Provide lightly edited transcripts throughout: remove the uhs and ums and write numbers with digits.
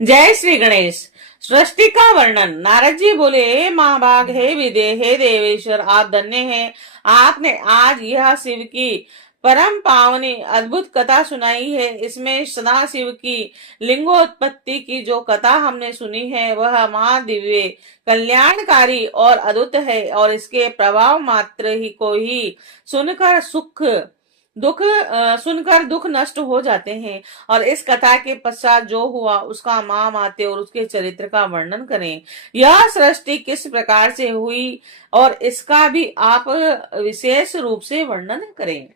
जय श्री गणेश। सृष्टि का वर्णन। नारद जी बोले, हे महाभाग, हे विदे, हे देवेश्वर, आप धन्य हैं। आपने आज यह शिव की परम पावनी अद्भुत कथा सुनाई है। इसमें सदा शिव की लिंगोत्पत्ति की जो कथा हमने सुनी है वह महादिव्य, कल्याणकारी और अद्भुत है, और इसके प्रभाव मात्र ही को ही सुनकर सुनकर दुख नष्ट हो जाते हैं। और इस कथा के पश्चात जो हुआ उसका महामात्य और उसके चरित्र का वर्णन करें। यह सृष्टि किस प्रकार से हुई और इसका भी आप विशेष रूप से वर्णन करें।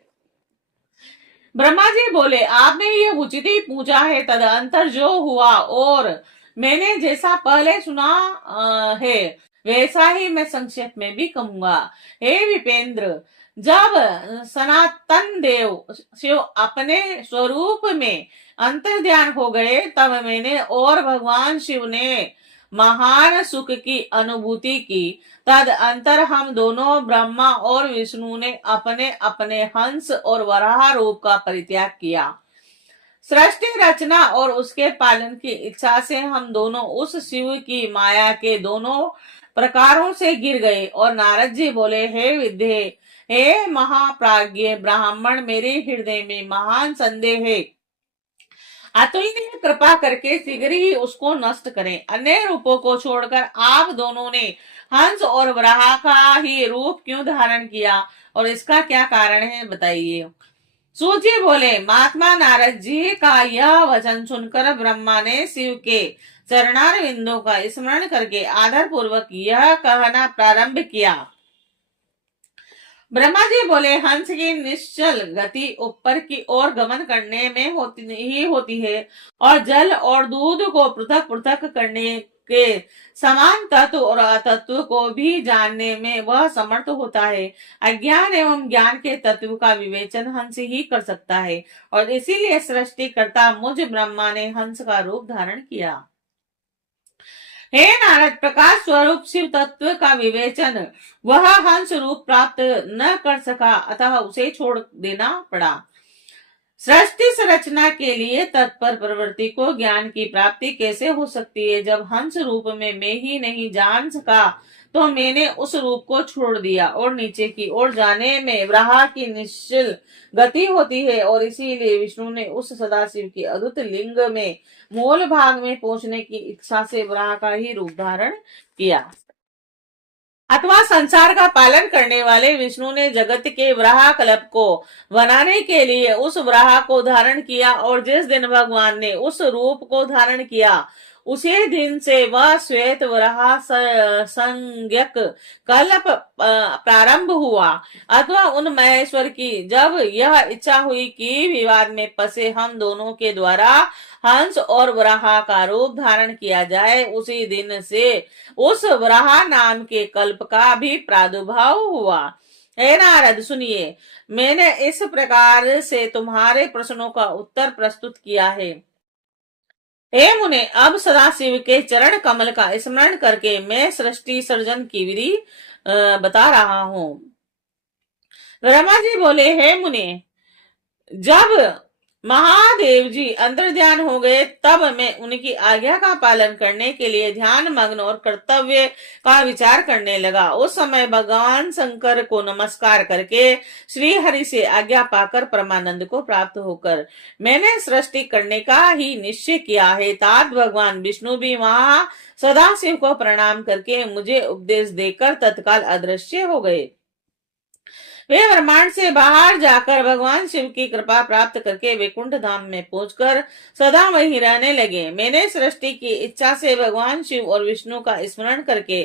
ब्रह्मा जी बोले, आपने ये उचित ही पूछा है। तदंतर जो हुआ और मैंने जैसा पहले सुना है वैसा ही मैं संक्षेप में भी कहूंगा। हे विपेंद्र, जब सनातन देव शिव अपने स्वरूप में अंतर्ध्यान हो गए तब मैंने और भगवान शिव ने महान सुख की अनुभूति की। तद अंतर हम दोनों ब्रह्मा और विष्णु ने अपने अपने हंस और वराह रूप का परित्याग किया। सृष्टि रचना और उसके पालन की इच्छा से हम दोनों उस शिव की माया के दोनों प्रकारों से गिर गए। और नारद जी बोले, हे विद्ये, हे महाप्राज्ञ ब्राह्मण, मेरे हृदय में महान संदेह है। अतुलनीय कृपा करके शीघ्र ही उसको नष्ट करें। अन्य रूपों को छोड़कर आप दोनों ने हंस और वराह का ही रूप क्यों धारण किया और इसका क्या कारण है, बताइए। सूची बोले, महात्मा नारद जी का यह वचन सुनकर ब्रह्मा ने शिव के चरणार बिंदु का स्मरण करके आदर पूर्वक यह कहना प्रारंभ किया। ब्रह्मा जी बोले, हंस की निश्चल गति ऊपर की ओर गमन करने में होती है और जल और दूध को पृथक पृथक करने के समान तत्व और अतत्व को भी जानने में वह समर्थ होता है। अज्ञान एवं ज्ञान के तत्व का विवेचन हंस ही कर सकता है, और इसीलिए सृष्टिकर्ता मुझ ब्रह्मा ने हंस का रूप धारण किया। हे नारद, प्रकाश स्वरूप शिव तत्व का विवेचन वह हंस रूप प्राप्त न कर सका, अतः उसे छोड़ देना पड़ा। सृष्टि संरचना के लिए तत्पर प्रवृत्ति को ज्ञान की प्राप्ति कैसे हो सकती है। जब हंस रूप में मैं ही नहीं जान सका तो मैंने उस रूप को छोड़ दिया, और नीचे की ओर जाने में वराह की निश्चल गति होती है, और इसीलिए विष्णु ने उस सदाशिव की अद्भुत लिंग में मूल भाग में पहुंचने की इच्छा से वराह का ही रूप धारण किया। अथवा संसार का पालन करने वाले विष्णु ने जगत के वराह कल्प को बनाने के लिए उस वराह को धारण किया, और जिस दिन भगवान ने उस रूप को धारण किया उसी दिन से वह श्वेत वराह संज्ञक कल्प प्रारंभ हुआ। अथवा उन महेश्वर की जब यह इच्छा हुई कि विवाद में फंसे हम दोनों के द्वारा हंस और वराह का रूप धारण किया जाए, उसी दिन से उस वराह नाम के कल्प का भी प्रादुर्भाव हुआ। हे नारद, सुनिए, मैंने इस प्रकार से तुम्हारे प्रश्नों का उत्तर प्रस्तुत किया है। हे मुने, अब सदाशिव के चरण कमल का स्मरण करके मैं सृष्टि सर्जन की विधि बता रहा हूं। ब्रह्मा जी बोले, हे मुने, जब महादेव जी अंतर्ध्यान हो गए तब मैं उनकी आज्ञा का पालन करने के लिए ध्यान मग्न और कर्तव्य का विचार करने लगा। उस समय भगवान शंकर को नमस्कार करके श्री हरि से आज्ञा पाकर परमानंद को प्राप्त होकर मैंने सृष्टि करने का ही निश्चय किया है। तात भगवान विष्णु भी वहां सदाशिव को प्रणाम करके मुझे उपदेश देकर तत्काल अदृश्य हो गए। वे ब्रह्मांड से बाहर जाकर भगवान शिव की कृपा प्राप्त करके वैकुंठ धाम में पहुंचकर सदा वहीं रहने लगे। मैंने सृष्टि की इच्छा से भगवान शिव और विष्णु का स्मरण करके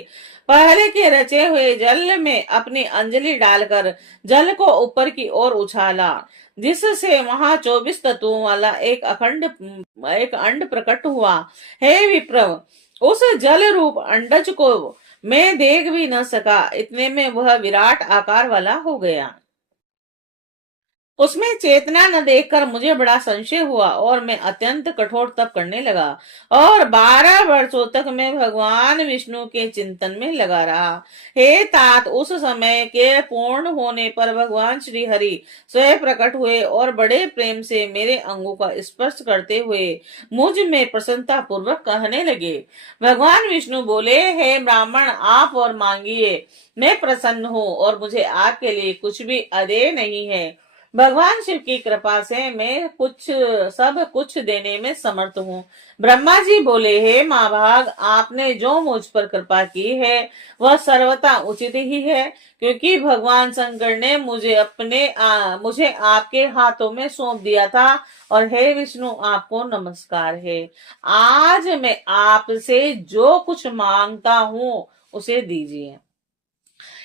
पहले के रचे हुए जल में अपनी अंजलि डालकर जल को ऊपर की ओर उछाला, जिससे वहां 24 तत्वों वाला एक अंड प्रकट हुआ। हे विप्र, उस जल रूप अंडज को मैं देख भी न सका, इतने में वह विराट आकार वाला हो गया। उसमें चेतना न देखकर मुझे बड़ा संशय हुआ और मैं अत्यंत कठोर तप करने लगा और 12 वर्षों तक मैं भगवान विष्णु के चिंतन में लगा रहा। हे तात, उस समय के पूर्ण होने पर भगवान श्री हरि स्वयं प्रकट हुए और बड़े प्रेम से मेरे अंगों का स्पर्श करते हुए मुझ में प्रसन्नता पूर्वक कहने लगे। भगवान विष्णु बोले, हे ब्राह्मण, आप और मांगिए, मैं प्रसन्न हूँ और मुझे आपके लिए कुछ भी अदेय नहीं है। भगवान शिव की कृपा से मैं सब कुछ देने में समर्थ हूँ। ब्रह्मा जी बोले, हे महाभाग, आपने जो मुझ पर कृपा की है वह सर्वथा उचित ही है, क्योंकि भगवान शंकर ने मुझे आपके हाथों में सौंप दिया था। और हे विष्णु, आपको नमस्कार है। आज मैं आपसे जो कुछ मांगता हूँ उसे दीजिए।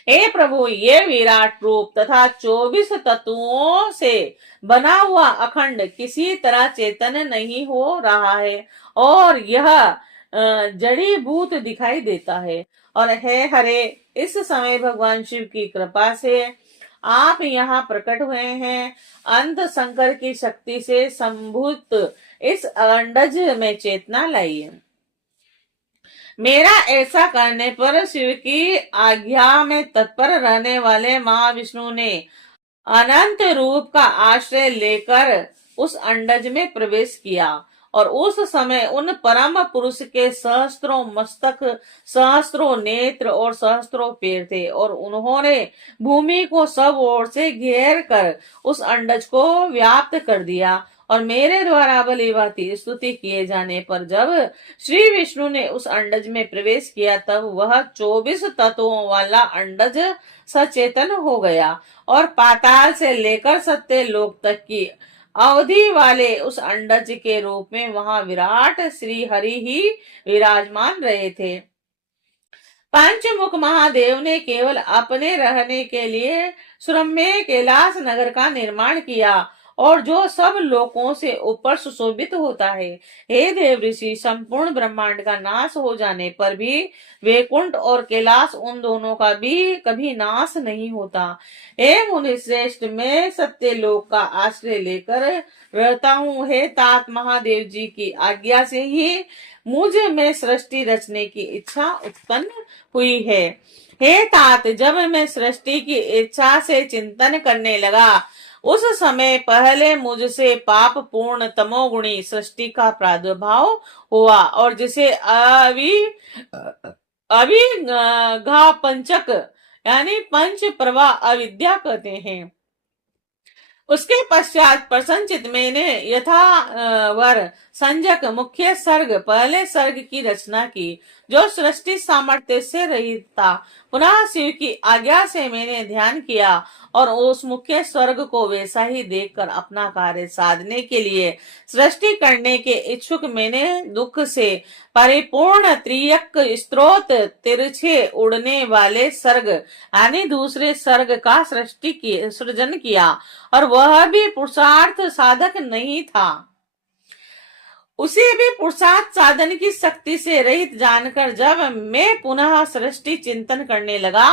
हे प्रभु, ये विराट रूप तथा 24 तत्वों से बना हुआ अखंड किसी तरह चेतन नहीं हो रहा है और यह जड़ीभूत दिखाई देता है। और हे हरे, इस समय भगवान शिव की कृपा से आप यहाँ प्रकट हुए हैं। अंत शंकर की शक्ति से संभूत इस अंडज में चेतना लाइए। मेरा ऐसा करने पर शिव की आज्ञा में तत्पर रहने वाले महाविष्णु ने अनंत रूप का आश्रय लेकर उस अंडज में प्रवेश किया और उस समय उन परम पुरुष के सहस्त्रों मस्तक, सहस्त्रों नेत्र और सहस्त्रों पैर थे और उन्होंने भूमि को सब ओर से घेर कर उस अंडज को व्याप्त कर दिया। और मेरे द्वारा भलीभांति स्तुति किए जाने पर जब श्री विष्णु ने उस अंडज में प्रवेश किया तब वह 24 तत्वों वाला अंडज सचेतन हो गया और पाताल से लेकर सत्य लोक तक की अवधि वाले उस अंडज के रूप में वहां विराट श्री हरि ही विराजमान रहे थे। पंचमुख महादेव ने केवल अपने रहने के लिए सुरम्य कैलाश नगर का निर्माण किया और जो सब लोकों से ऊपर सुशोभित होता है। हे देव ऋषि, संपूर्ण ब्रह्मांड का नाश हो जाने पर भी वैकुंठ और कैलाश, उन दोनों का भी कभी नाश नहीं होता। हे मुनि श्रेष्ठ, मैं सत्य लोक का आश्रय लेकर रहता हूँ। हे तात, महादेव जी की आज्ञा से ही मुझ में सृष्टि रचने की इच्छा उत्पन्न हुई है। हे तात, जब मैं सृष्टि की इच्छा से चिंतन करने लगा उस समय पहले मुझसे पाप पूर्ण तमोगुणी सृष्टि का प्रादुर्भाव हुआ और जिसे अविघा पंचक यानी पंच प्रवाह अविद्या कहते हैं। उसके पश्चात प्रसन्नचित मैंने यथावर संजक मुख्य सर्ग, पहले सर्ग की रचना की जो सृष्टि सामर्थ्य से रहित था। पुनः शिव की आज्ञा से मैंने ध्यान किया और उस मुख्य स्वर्ग को वैसा ही देखकर अपना कार्य साधने के लिए सृष्टि करने के इच्छुक मैंने दुख से परिपूर्ण त्रियक स्त्रोत तिरछे उड़ने वाले सर्ग यानी दूसरे सर्ग का सृजन किया और वह भी पुरुषार्थ साधक नहीं था। उसे भी पुरुषार्थ साधन की शक्ति से रहित जानकर जब मैं पुनः सृष्टि चिंतन करने लगा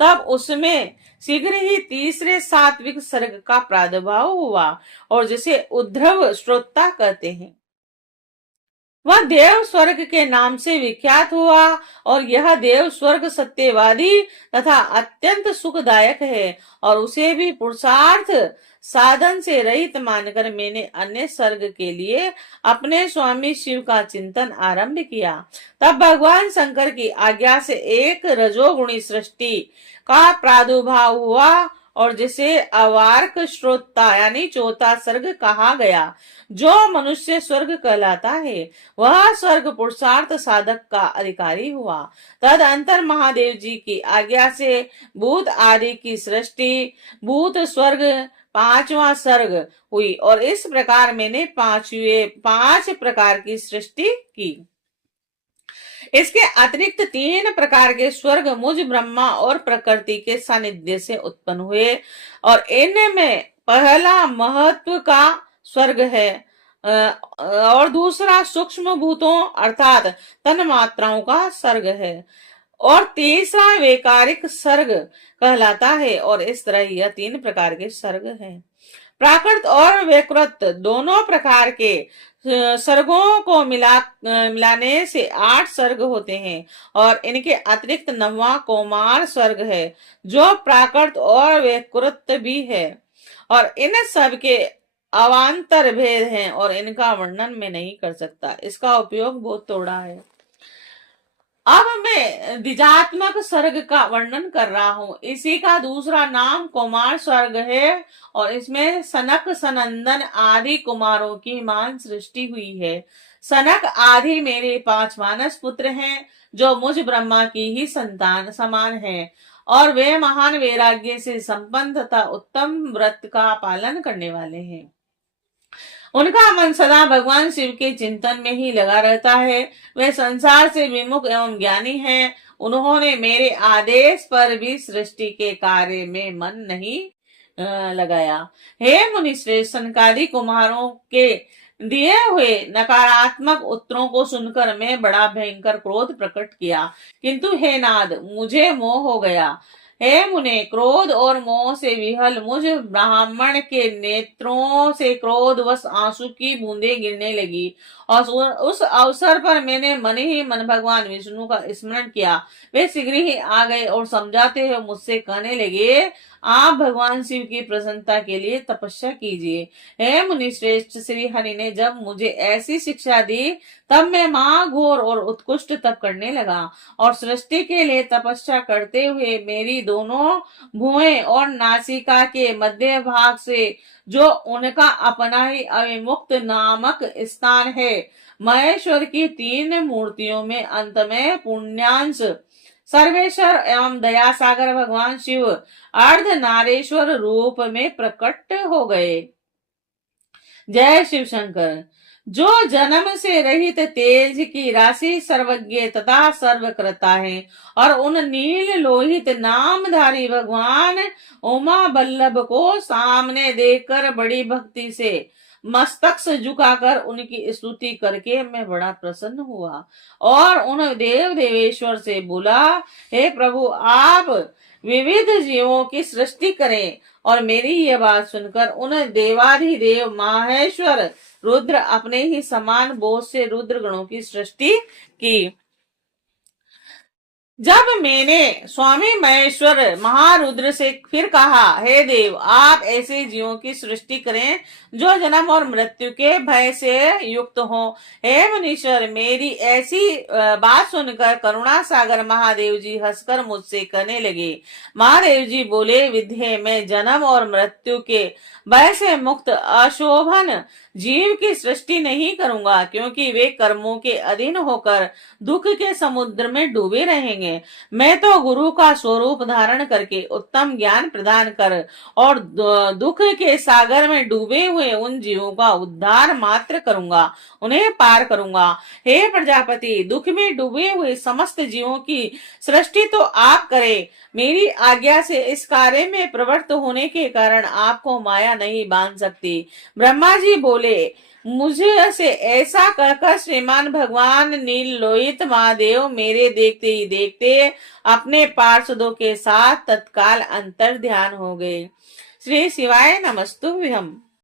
तब उसमें शीघ्र ही तीसरे सात्विक सर्ग का प्रादुर्भाव हुआ और जिसे उद्धव श्रोता कहते हैं। वह देव स्वर्ग के नाम से विख्यात हुआ और यह देव स्वर्ग सत्यवादी तथा अत्यंत सुखदायक है और उसे भी पुरुषार्थ साधन से रहित मानकर मैंने अन्य स्वर्ग के लिए अपने स्वामी शिव का चिंतन आरंभ किया। तब भगवान शंकर की आज्ञा से एक रजोगुणी सृष्टि का प्रादुर्भाव हुआ और जिसे अवार्क श्रोता यानी चौथा स्वर्ग कहा गया, जो मनुष्य स्वर्ग कहलाता है। वह स्वर्ग पुरुषार्थ साधक का अधिकारी हुआ। तदंतर महादेव जी की आज्ञा से भूत आदि की सृष्टि, भूत स्वर्ग, पांचवा सर्ग हुई और इस प्रकार मैंने पांच प्रकार की सृष्टि की। इसके अतिरिक्त 3 प्रकार के स्वर्ग मुझ ब्रह्मा और प्रकृति के सानिध्य से उत्पन्न हुए और इनमें पहला महत्व का स्वर्ग है और दूसरा सूक्ष्म भूतों अर्थात तन मात्राओं का सर्ग है और तीसरा वैकारिक सर्ग कहलाता है और इस तरह यह 3 प्रकार के सर्ग हैं। प्राकृत और विकृत दोनों प्रकार के सर्गों को मिलाने से 8 सर्ग होते हैं और इनके अतिरिक्त 9वां कौमार सर्ग है जो प्राकृत और विकृत भी है और इन सब के अवान्तर भेद हैं और इनका वर्णन मैं नहीं कर सकता। इसका उपयोग बहुत थोड़ा है। अब मैं द्विजात्मक स्वर्ग का वर्णन कर रहा हूं। इसी का दूसरा नाम कुमार स्वर्ग है और इसमें सनक सनंदन आदि कुमारों की महान सृष्टि हुई है। सनक आदि मेरे 5 मानस पुत्र हैं जो मुझ ब्रह्मा की ही संतान समान हैं और वे महान वैराग्य से संपन्न तथा उत्तम व्रत का पालन करने वाले हैं। उनका मन सदा भगवान शिव के चिंतन में ही लगा रहता है। वे संसार से विमुख एवं ज्ञानी हैं। उन्होंने मेरे आदेश पर भी सृष्टि के कार्य में मन नहीं लगाया। हे मुनि श्रेष्ठ, सनकादि कुमारों के दिए हुए नकारात्मक उत्तरों को सुनकर मैं बड़ा भयंकर क्रोध प्रकट किया, किंतु हे नाद, मुझे मोह हो गया। हे मुने, क्रोध और मोह से विहल मुझ ब्राह्मण के नेत्रों से क्रोधवश आंसू की बूंदें गिरने लगी और उस अवसर पर मैंने मन ही मन भगवान विष्णु का स्मरण किया। वे शीघ्र ही आ गए और समझाते हुए मुझसे कहने लगे, आप भगवान शिव की प्रसन्नता के लिए तपस्या कीजिए। हे मुनि श्रेष्ठ, श्री हरि ने जब मुझे ऐसी शिक्षा दी तब मैं महाघोर और उत्कृष्ट तप करने लगा और सृष्टि के लिए तपस्या करते हुए मेरी दोनों भुएं और नासिका के मध्य भाग से जो उनका अपना ही अविमुक्त नामक स्थान है, महेश्वर की 3 मूर्तियों में अंत में पुण्यांश सर्वेश्वर एवं दया सागर भगवान शिव अर्ध नारेश्वर रूप में प्रकट हो गए। जय शिव शंकर। जो जन्म से रहित तेज की राशि सर्वज्ञ तथा सर्वकृता है और उन नील लोहित नामधारी भगवान उमा बल्लभ को सामने देखकर बड़ी भक्ति से मस्तक से झुकाकर उनकी स्तुति करके मैं बड़ा प्रसन्न हुआ और उन देव देवेश्वर से बोला, हे प्रभु, आप विविध जीवों की सृष्टि करें। और मेरी यह बात सुनकर उन देवाधिदेव माहेश्वर रुद्र अपने ही समान बहुत से रुद्र गणों की सृष्टि की। जब मैंने स्वामी महेश्वर महारुद्र से फिर कहा, हे देव, आप ऐसे जीवों की सृष्टि करें जो जन्म और मृत्यु के भय से युक्त हो। हे मुनीश्वर, मेरी ऐसी बात सुनकर करुणा सागर महादेव जी हंसकर मुझसे कहने लगे। महादेव जी बोले, विद्ये, मैं जन्म और मृत्यु के भय से मुक्त अशोभन जीव की सृष्टि नहीं करूंगा, क्योंकि वे कर्मों के अधीन होकर दुख के समुद्र में डूबे रहेंगे। मैं तो गुरु का स्वरूप धारण करके उत्तम ज्ञान प्रदान कर और दुख के सागर में डूबे हुए उन जीवों का उद्धार मात्र करूंगा, उन्हें पार करूंगा। हे प्रजापति, दुख में डूबे हुए समस्त जीवों की सृष्टि तो आप करें। मेरी आज्ञा से इस कार्य में प्रवृत्त होने के कारण आपको माया नहीं बांध सकती। ब्रह्मा जी बोले, मुझे से ऐसा कहकर श्रीमान भगवान नील लोहित महादेव मेरे देखते ही देखते अपने पार्षदों के साथ तत्काल अंतर ध्यान हो गए। श्री शिवाय नमस्तुभ्यम्।